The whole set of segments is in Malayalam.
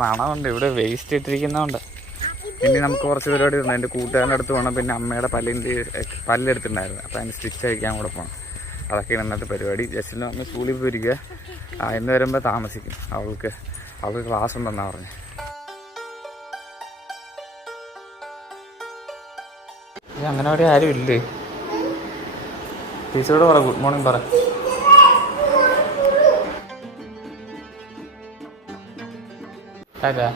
മണമുണ്ട് ഇവിടെ, വേസ്റ്റ് ഇട്ടിരിക്കുന്നതുകൊണ്ട്. പിന്നെ നമുക്ക് കുറച്ച് പരിപാടി ഉണ്ട്. എൻ്റെ കൂട്ടുകാരൻ്റെ അടുത്ത് പോകണം, പിന്നെ അമ്മയുടെ പല്ലെടുത്തിട്ടുണ്ടായിരുന്നു, അപ്പോൾ അതിന് സ്റ്റിച്ച് അയക്കാൻ കൂടെ പോകണം. അതൊക്കെയാണ് ഇന്നത്തെ പരിപാടി. ജസ്റ്റിൻ്റെ അമ്മ സ്കൂളിൽ പോയിരിക്കുക. ഇന്ന് വരുമ്പോൾ താമസിക്കും, അവൾക്ക് ക്ലാസ് ഉണ്ടെന്നാണ് പറഞ്ഞത്. അങ്ങനെ അവിടെ ആരും ഇല്ലേ? ടീച്ചറോട് പറ, ഗുഡ് മോർണിംഗ് പറ. ടാറ്റാ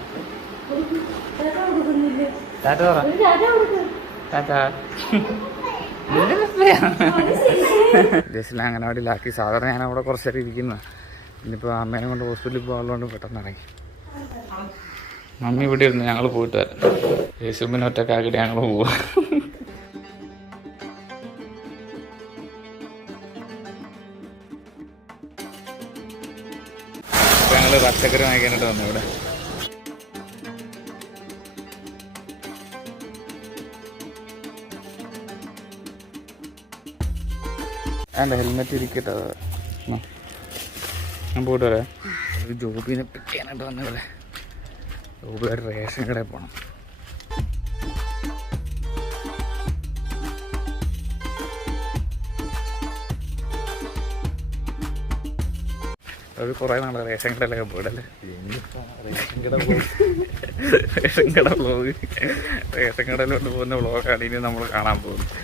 ടാറ്റ പറ. ടാറ്റാ. ജസ്റ്റിനെ അംഗനവാടിയിലാക്കി. സാധാരണ ഞാൻ അവിടെ കുറച്ച് നേരം ഇരിക്കുന്ന. ഇന്നിപ്പോൾ അമ്മേനെ കൊണ്ട് ഹോസ്പിറ്റലിൽ പോകാനുള്ളതുകൊണ്ട് പെട്ടെന്ന് ഇറങ്ങി. മമ്മി ഇവിടെ ഇരുന്നു, ഞങ്ങൾ പോയിട്ട് വരാം. യേശുവിനെ ഒറ്റക്കാക്കിയിട്ട് ഞങ്ങൾ പോവാ. അപ്പോൾ ഞങ്ങൾ പച്ചക്കറി വാങ്ങിക്കാനായിട്ട് വന്നു ഇവിടെ. എൻ്റെ ഹെൽമെറ്റ് ഇരിക്കട്ടെ, ഞാൻ പോയിട്ട് വരാം. ഒരു ജോബിനെ പിക്ക് ചെയ്യാനായിട്ട് വന്നവിടെ. ജോബിയുടെ റേഷൻ കടയിൽ പോകണം. അത് കുറേ നാളെ റേഷൻ കടയിലൊക്കെ പോയിട്ടല്ലേ. റേഷൻ കട വ്ളോഗ്, റേഷൻ കടയിലോട്ട് പോകുന്ന വ്ളോഗാണ് ഇനി നമ്മൾ കാണാൻ പോകുന്നത്.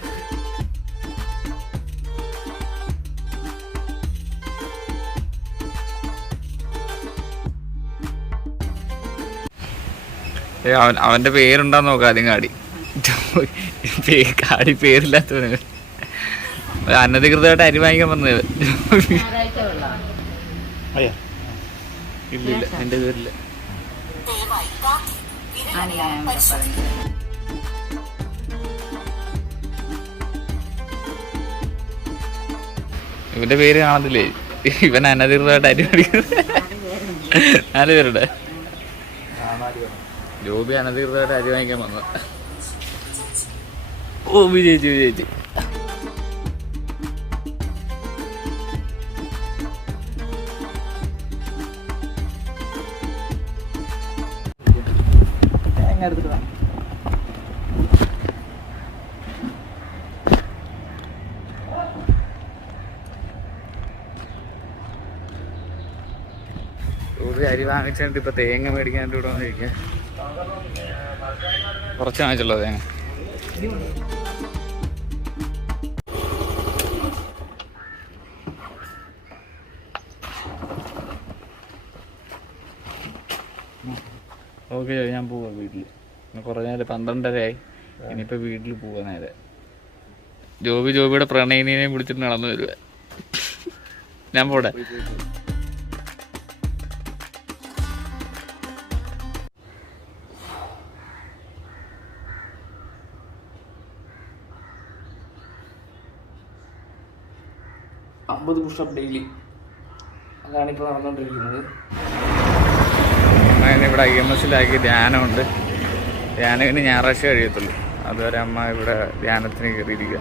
അവൻ്റെ പേരുണ്ടാന്ന് നോക്കാം ആദ്യം. കാടി പേരില്ലാത്തവന് അനധികൃതമായിട്ട് അരി വാങ്ങിക്കാൻ വന്നത്. ഇല്ലില്ല, എൻ്റെ പേരില്ല. ഇവന്റെ പേര് കാണത്തില്ലേ? ഇവൻ അനധികൃതമായിട്ട് അരി മേടിക്കുന്നത്. 4 പേരുടെ ജോബി അനധികൃതമായിട്ട് അരി വാങ്ങിക്കാൻ വന്നത്. ഓ, വിജയിച്ചു. ജോബി അരി വാങ്ങിച്ചിട്ട് ഇപ്പൊ തേങ്ങ മേടിക്കാനായിട്ട് ഇവിടെ വന്നിരിക്കുക. കുറച്ച് വാങ്ങിച്ചുള്ളൂ തേങ്ങ. ഓക്കെ, ഞാൻ പോവാം വീട്ടിൽ. കുറേ നേരം 12:30 ഇനിയിപ്പോൾ വീട്ടിൽ പോവാൻ നേരെ. ജോബിയുടെ പ്രണയിനെ പിടിച്ചിട്ട് നടന്നു വരുക. ഞാൻ പോട്ടെ. $50 പുഷപ്പ് ഡെയിലി, അതാണിപ്പോൾ നടന്നുകൊണ്ടിരിക്കുന്നത്. അമ്മ ഇവിടെ IMSലാക്കി ധ്യാനമുണ്ട്. ധ്യാനം ഇനി ഞായറാഴ്ച കഴിയത്തുള്ളൂ. അതുവരെ അമ്മ ഇവിടെ ധ്യാനത്തിന് കയറിയിരിക്കുക.